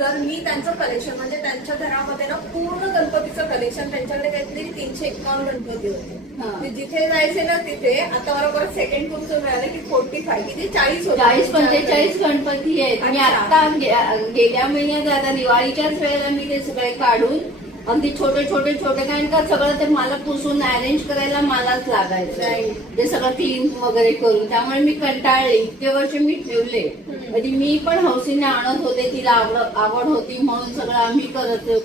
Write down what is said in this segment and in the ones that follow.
तर मी त्यांचं कलेक्शन म्हणजे त्यांच्या घरामध्ये ना पूर्ण गणपतीचं कलेक्शन, त्यांच्याकडे काहीतरी 351 गणपती होते. ते जिथे जायचे ना तिथे, आता मला परत सेकंड तुमचं मिळालं की 45 किती 40 होते. 40-45 गणपती आहेत. मी आता गेल्या महिन्यात आता दिवाळीच्याच वेळेला मी ते सगळे काढून अगदी छोटे छोटे छोटे, कारण का सगळं ते मला पुसून अरेंज करायला मलाच लागायचं, ते सगळं क्लीन वगैरे करून. त्यामुळे मी कंटाळले. इतके वर्ष मी ठेवले. कधी मी पण हौसीने आणत होते, तिला आवड होती म्हणून सगळं आम्ही करत होते.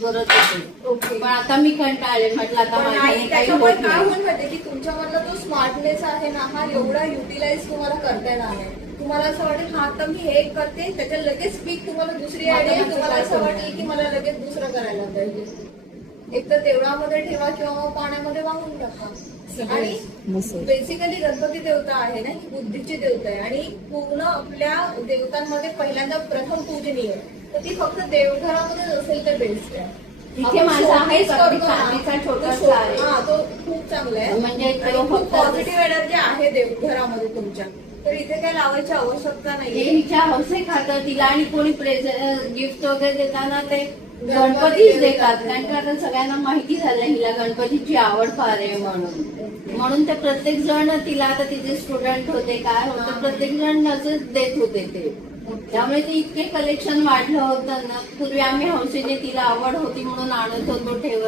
पण आता मी कंटाळले, म्हटलं आता माझ्याने काही होत काय नाही. होऊन जाते की तुमच्यामधला तो स्मार्टनेस आहे ना, हा एवढा युटिलाइज तुम्हाला करता येणार नाही. तुम्हाला असं वाटेल हा आता मी हे करते, त्याच्या लगेच पीक तुम्हाला दुसरी आयडिया, तुम्हाला असं वाटेल की मला लगेच दुसरं करायला पाहिजे. एक तर देवळामध्ये ठेवा किंवा पाण्यामध्ये वाहून टाका. आणि बेसिकली गणपती देवता आहे ना, ही बुद्धीची देवता आहे आणि पूर्ण आपल्या देवतांमध्ये पहिल्यांदा प्रथम पूजनीय, तर ती फक्त देवघरामध्ये असेल तर बेस्ट आहे. इथे माझा आहे चांदीचा छोटासा आहे, हा तो खूप चांगला आहे. म्हणजे खूप पॉझिटिव्ह एनर्जी आहे देवघरामध्ये तुमच्या, तर इथे काही लावायची आवश्यकता नाही. हिच्या हौसे खातं तिला. आणि कोणी गिफ्ट वगैरे देताना ते गणपतीच देतात, कारण का आता सगळ्यांना माहिती झालं हिला गणपतीची आवड फार आहे म्हणून ते प्रत्येक जण तिला, आता तिचे स्टुडंट होते काय होते, प्रत्येक जण असंच देत होते ते. त्यामुळे ते इतके कलेक्शन वाढलं होतं ना. पूर्वी आम्ही हौसेने, तिला आवड होती म्हणून आणत होतो, ठेवत